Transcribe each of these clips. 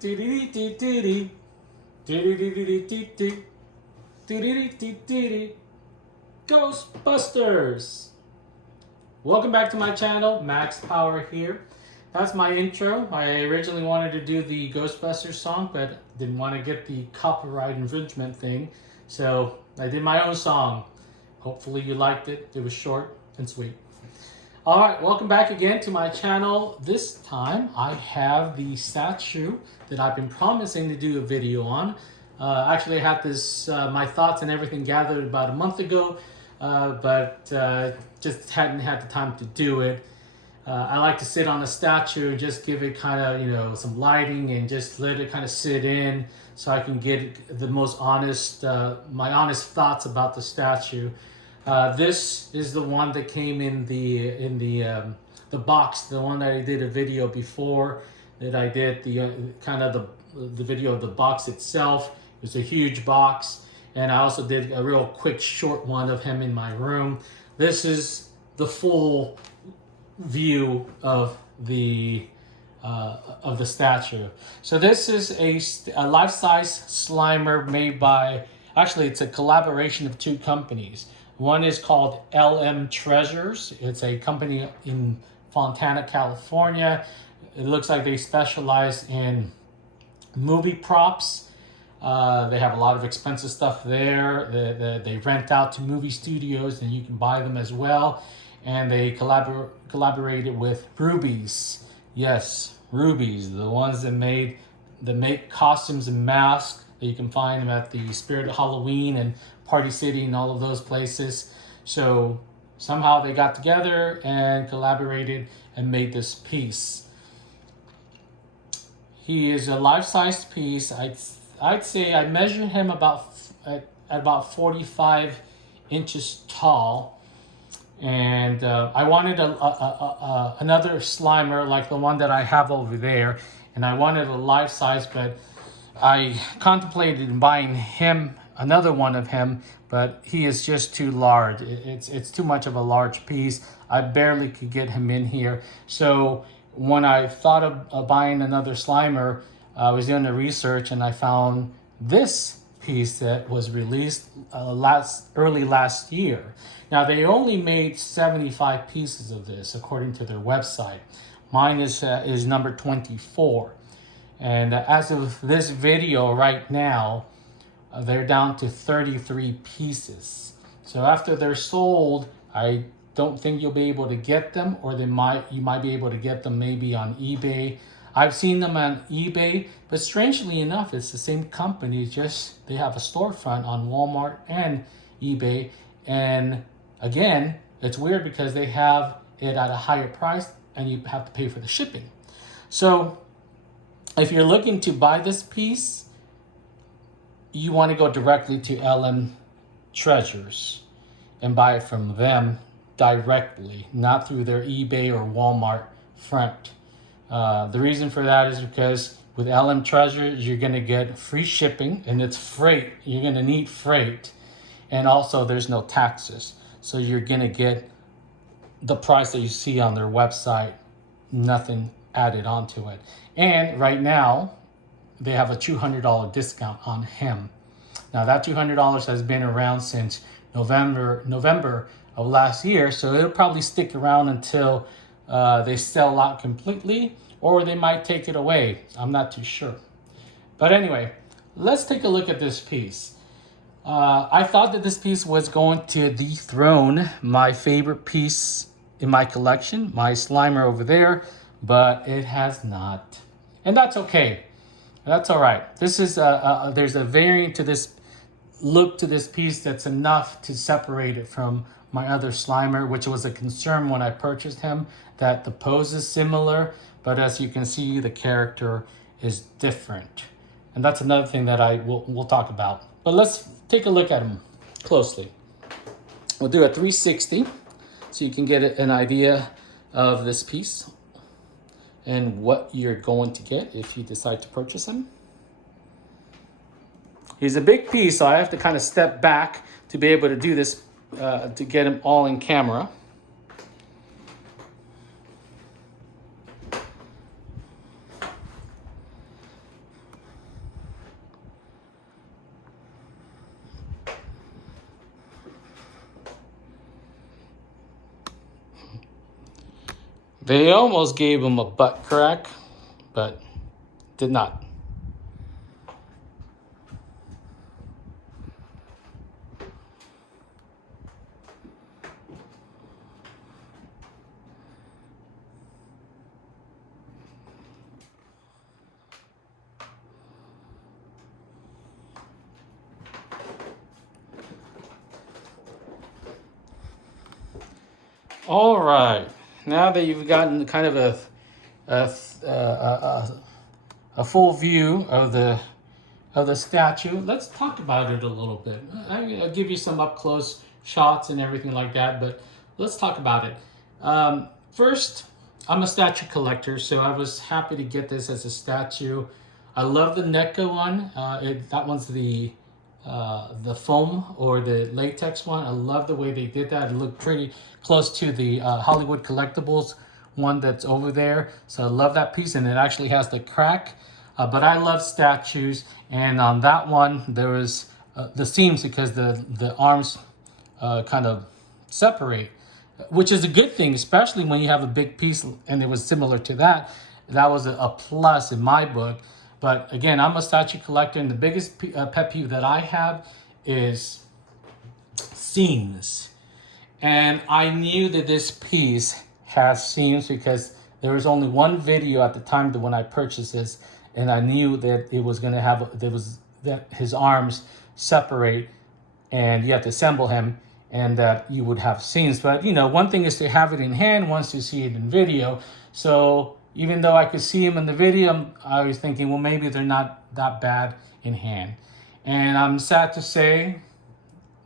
Ghostbusters! Welcome back to my channel, Max Power here. That's my intro. I originally wanted to do the Ghostbusters song, but didn't want to get the copyright infringement thing, so I did my own song. Hopefully you liked it. It was short and sweet. Alright, welcome back again to my channel. This time I have the statue that I've been promising to do a video on. Actually I had this, my thoughts and everything gathered about a month ago, but just hadn't had the time to do it. I like to sit on a statue and just give it kind of, some lighting and just let it kind of sit in so I can get the most honest, my honest thoughts about the statue. This is the one that came in the box, the one that I did a video before that I did the video of the box itself. It was a huge box, and I also did a real quick short one of him in my room. This is the full view of the statue. So this is a life-size Slimer made by, actually it's a collaboration of two companies. One is called LM Treasures. It's a company in Fontana, California. It looks like they specialize in movie props. They have a lot of expensive stuff there. They rent out to movie studios and you can buy them as well. And they collaborated with Rubies. Yes, Rubies, the ones that make costumes and masks. You can find them at the Spirit of Halloween and Party City and all of those places. So somehow they got together and collaborated and made this piece. He is a life-size piece. I'd say I measured him at about 45 inches tall. And I wanted another Slimer like the one that I have over there. And I wanted a life-size, but I contemplated buying him, another one of him, but he is just too large. It's too much of a large piece. I barely could get him in here. So when I thought of buying another Slimer, I was doing the research and I found this piece that was released early last year. Now they only made 75 pieces of this according to their website. Mine is number 24. And as of this video right now, they're down to 33 pieces. So after they're sold, I don't think you'll be able to get them, or you might be able to get them maybe on eBay. I've seen them on eBay, but strangely enough, it's the same company, just they have a storefront on Walmart and eBay. And again, it's weird because they have it at a higher price and you have to pay for the shipping. So if you're looking to buy this piece, you want to go directly to LM Treasures and buy it from them directly, not through their eBay or Walmart front. The reason for that is because with LM Treasures, you're going to get free shipping, and it's freight. You're going to need freight, and also there's no taxes. So you're going to get the price that you see on their website, nothing added onto it. And right now, they have a $200 discount on him. Now that $200 has been around since November of last year, so it'll probably stick around until they sell out completely, or they might take it away. I'm not too sure. But anyway, let's take a look at this piece. I thought that this piece was going to dethrone my favorite piece in my collection, my Slimer over there, but it has not. And that's okay. That's all right. This is there's a variant to this look to this piece that's enough to separate it from my other Slimer, which was a concern when I purchased him, that the pose is similar, but as you can see, the character is different. And that's another thing that we'll talk about. But let's take a look at him closely. We'll do a 360 so you can get an idea of this piece and what you're going to get if you decide to purchase him. He's a big piece, so I have to kind of step back to be able to do this, to get him all in camera. They almost gave him a butt crack, but did not. All right, now that you've gotten kind of a full view of the statue, let's talk about it a little bit. I'll give you some up close shots and everything like that, but let's talk about it. First, I'm a statue collector, so I was happy to get this as a statue. I love the NECA one. That one's the foam or the latex one. I love the way they did that. It looked pretty close to the Hollywood Collectibles one that's over there. So I love that piece, and it actually has the crack. But I love statues, and on that one there was the seams because the arms kind of separate, which is a good thing, especially when you have a big piece, and it was similar to that. That was a plus in my book. But again, I'm a statue collector, and the biggest pet peeve that I have is seams. And I knew that this piece has seams because there was only one video at the time that when I purchased this, and I knew that it was going to have, that his arms separate and you have to assemble him, and that you would have seams. But you know, one thing is to have it in hand, once to see it in video. So even though I could see him in the video, I was thinking, well, maybe they're not that bad in hand. And I'm sad to say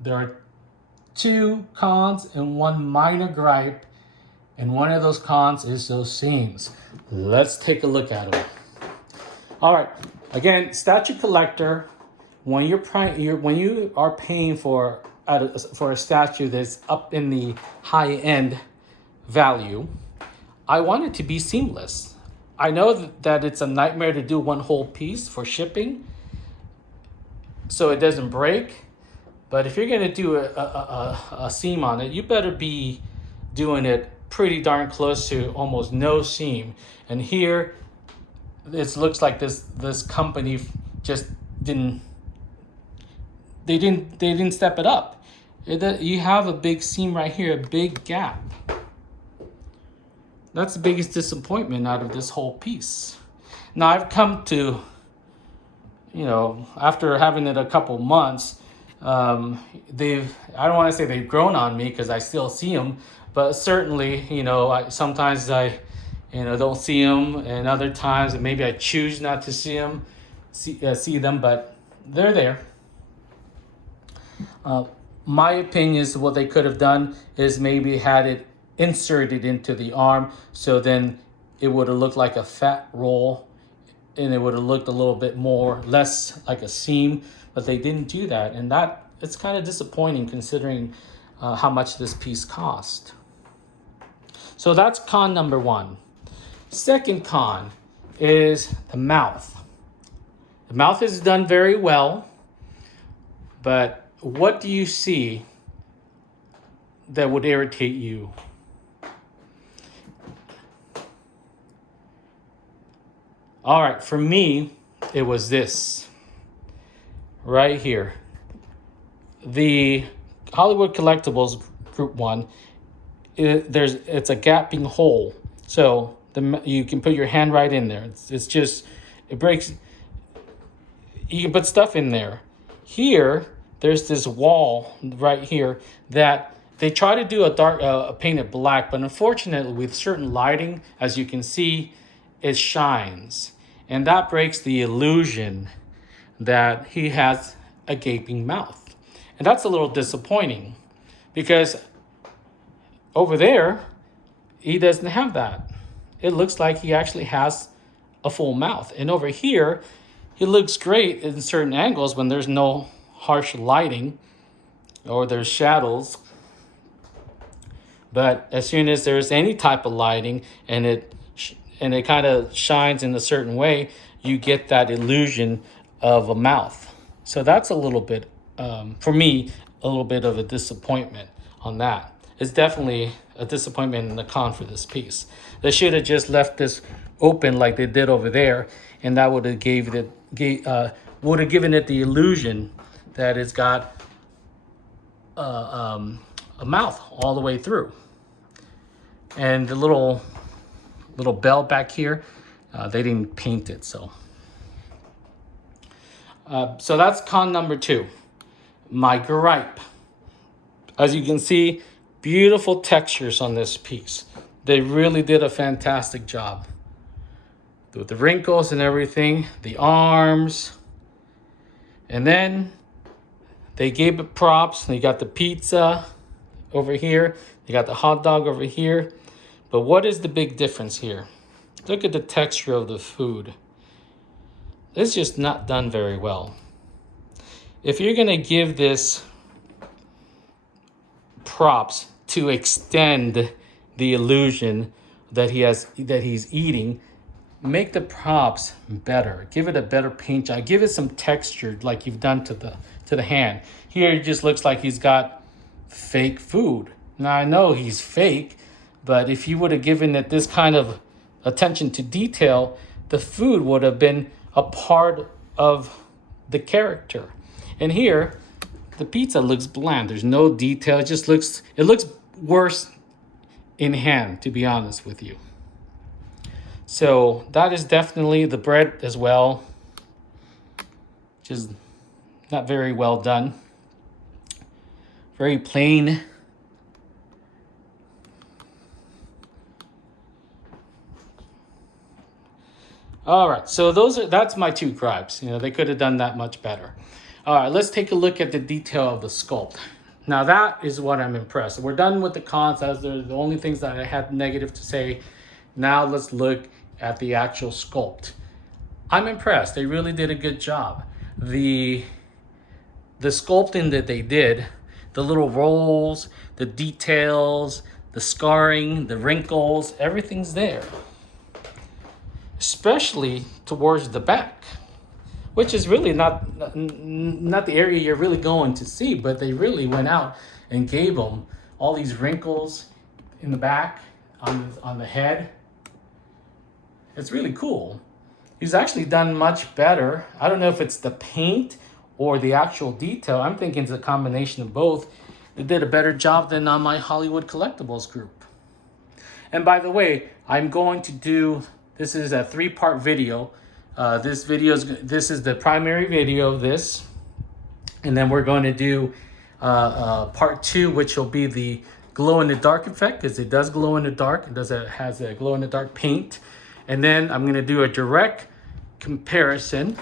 there are 2 cons and 1 minor gripe, and one of those cons is those seams. Let's take a look at them. All right, again, statue collector, when you are paying for a statue that's up in the high end value, I want it to be seamless. I know that it's a nightmare to do one whole piece for shipping, so it doesn't break. But if you're gonna do a seam on it, you better be doing it pretty darn close to almost no seam. And here, it looks like this company just didn't step it up. You have a big seam right here, a big gap. That's the biggest disappointment out of this whole piece. Now I've come to, after having it a couple months, I don't want to say they've grown on me because I still see them, but certainly, sometimes I don't see them, and other times maybe I choose not to see them, but they're there. My opinion is what they could have done is maybe had it inserted into the arm, so then it would have looked like a fat roll, and it would have looked a little bit less like a seam, but they didn't do that, and it's kind of disappointing considering how much this piece cost. So that's con number 1. Second con is the mouth. The mouth is done very well, but what do you see that would irritate you? All right, for me, it was this right here. The Hollywood Collectibles Group 1, it's a gaping hole. So you can put your hand right in there. It breaks. You can put stuff in there. Here, there's this wall right here that they try to do paint it black, but unfortunately with certain lighting, as you can see, it shines. And that breaks the illusion that he has a gaping mouth. And that's a little disappointing because over there, he doesn't have that. It looks like he actually has a full mouth. And over here, he looks great in certain angles when there's no harsh lighting or there's shadows. But as soon as there's any type of lighting and it kind of shines in a certain way, you get that illusion of a mouth. So that's a little bit, for me, a little bit of a disappointment on that. It's definitely a disappointment and a con for this piece. They should have just left this open like they did over there, and that would have given it the illusion that it's got a mouth all the way through. And the little bell back here, they didn't paint it, so. So that's con number 2. My gripe. As you can see, beautiful textures on this piece. They really did a fantastic job. With the wrinkles and everything, the arms. And then they gave it props. You got the pizza over here. You got the hot dog over here. But what is the big difference here? Look at the texture of the food. It's just not done very well. If you're gonna give this props to extend the illusion that he's eating, make the props better. Give it a better paint job. Give it some texture like you've done to the hand. Here it just looks like he's got fake food. Now I know he's fake, but if you would have given it this kind of attention to detail, the food would have been a part of the character. And here, the pizza looks bland. There's no detail. It looks worse in hand, to be honest with you. So that is definitely the bread as well. Just not very well done. Very plain. All right, so that's my 2 gripes. They could have done that much better. All right, let's take a look at the detail of the sculpt. Now that is what I'm impressed. We're done with the cons. Those are the only things that I had negative to say. Now let's look at the actual sculpt. I'm impressed. They really did a good job. The sculpting that they did, the little rolls, the details, the scarring, the wrinkles, everything's there. Especially towards the back, which is really not the area you're really going to see, but they really went out and gave them all these wrinkles in the back, on the head. It's really cool. He's actually done much better. I don't know if it's the paint or the actual detail. I'm thinking it's a combination of both. They did a better job than on my Hollywood Collectibles group. And by the way, I'm going to do, this is a 3-part video. This is the primary video of this. And then we're going to do part 2, which will be the glow in the dark effect, because it does glow in the dark. It has a glow in the dark paint. And then I'm going to do a direct comparison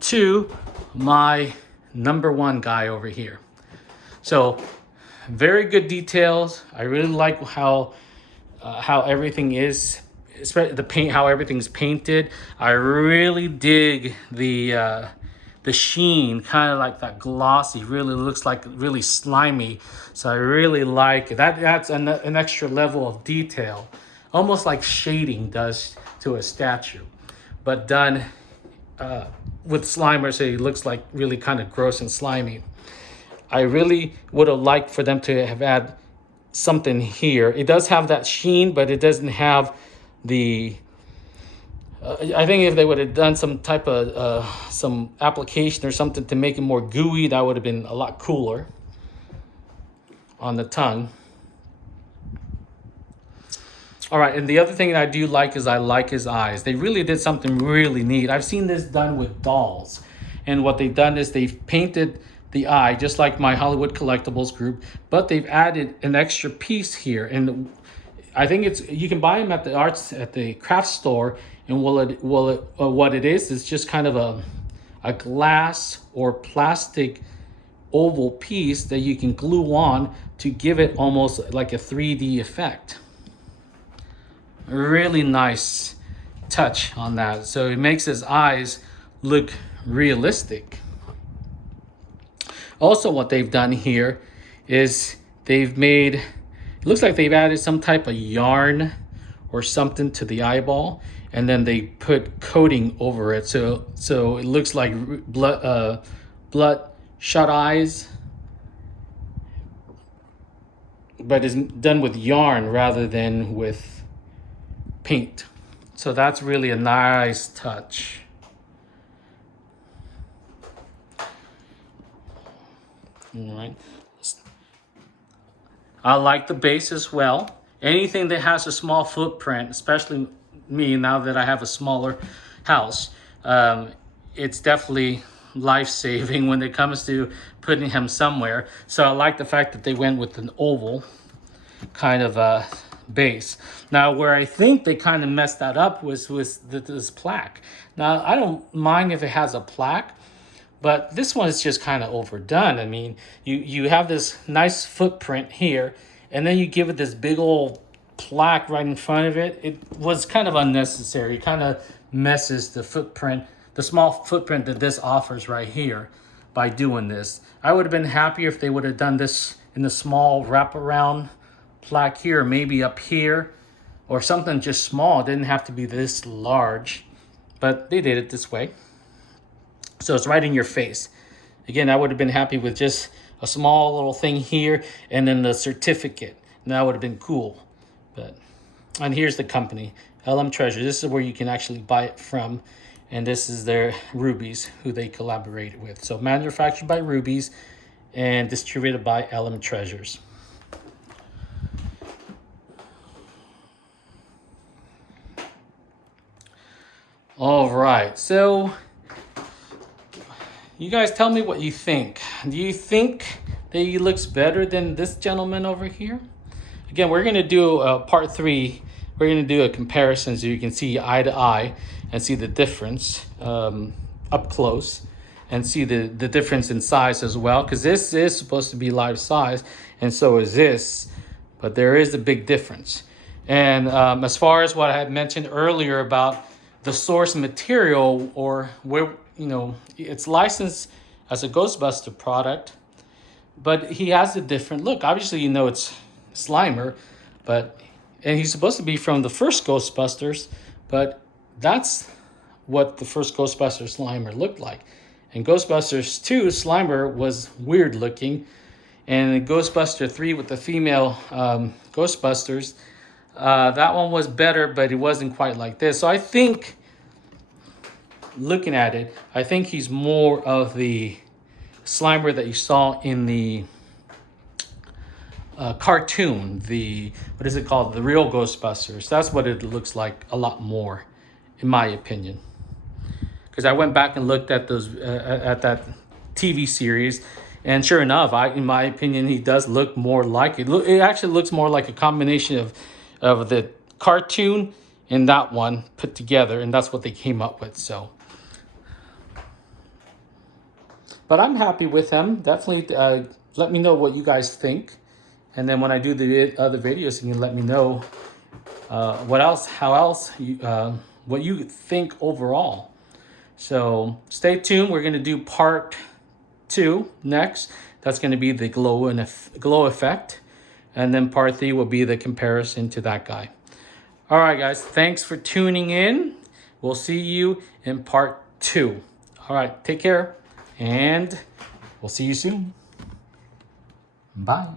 to my number 1 guy over here. So very good details. I really like how everything is, the paint, how everything's painted. I really dig the sheen, kind of like that glossy, really looks like really slimy. So I really like it. That's an extra level of detail, almost like shading does to a statue, but done with Slimer, so it looks like really kind of gross and slimy. I really would have liked for them to have had something here. It does have that sheen, but it doesn't have the I think if they would have done some type of some application or something to make it more gooey, that would have been a lot cooler on the tongue. All right, and the other thing that I do like is I like his eyes. They really did something really neat. I've seen this done with dolls, and what they've done is they've painted the eye just like my Hollywood Collectibles group, but they've added an extra piece here. And I think you can buy them at the craft store, and what it is just kind of a glass or plastic oval piece that you can glue on to give it almost like a 3D effect. Really nice touch on that. So it makes his eyes look realistic. Also, what they've done here is it looks like they've added some type of yarn or something to the eyeball, and then they put coating over it. So it looks like bloodshot eyes. but is done with yarn rather than with paint. So that's really a nice touch. All right. I like the base as well. Anything that has a small footprint, especially me now that I have a smaller house, it's definitely life-saving when it comes to putting him somewhere. So I like the fact that they went with an oval kind of a base. Now, where I think they kind of messed that up was this plaque. Now, I don't mind if it has a plaque, but this one is just kind of overdone. I mean, you have this nice footprint here, and then you give it this big old plaque right in front of it. It was kind of unnecessary. It kind of messes the footprint, the small footprint that this offers right here by doing this. I would have been happier if they would have done this in the small wraparound plaque here, maybe up here, or something just small. It didn't have to be this large, but they did it this way. So it's right in your face. Again, I would have been happy with just a small little thing here and then the certificate. And that would have been cool. And here's the company, LM Treasure. This is where you can actually buy it from. And this is their Rubies, who they collaborated with. So manufactured by Rubies and distributed by LM Treasures. All right, so you guys tell me what you think. Do you think that he looks better than this gentleman over here? Again, we're gonna do part 3. We're gonna do a comparison so you can see eye to eye and see the difference up close and see the difference in size as well, because this is supposed to be life size and so is this, but there is a big difference. And as far as what I had mentioned earlier about the source material, or where, you know, it's licensed as a Ghostbuster product, but he has a different look. Obviously, you know, it's Slimer, and he's supposed to be from the first Ghostbusters, but that's what the first Ghostbusters Slimer looked like. In Ghostbusters 2, Slimer was weird looking, and in Ghostbuster 3 with the female Ghostbusters, that one was better, but it wasn't quite like this. So I think, looking at it, I think he's more of the Slimer that you saw in the cartoon, what is it called? The real Ghostbusters. That's what it looks like a lot more, in my opinion. Because I went back and looked at those at that TV series, and sure enough, in my opinion, he does look more like it. It actually looks more like a combination of the cartoon and that one put together, and that's what they came up with. So, but I'm happy with him. Definitely let me know what you guys think, and then when I do the other videos, you can let me know what you think overall. So stay tuned. We're going to do part 2 next. That's going to be the glow effect. And then part 3 will be the comparison to that guy. All right, guys. Thanks for tuning in. We'll see you in part 2. All right. Take care. And we'll see you soon. Bye.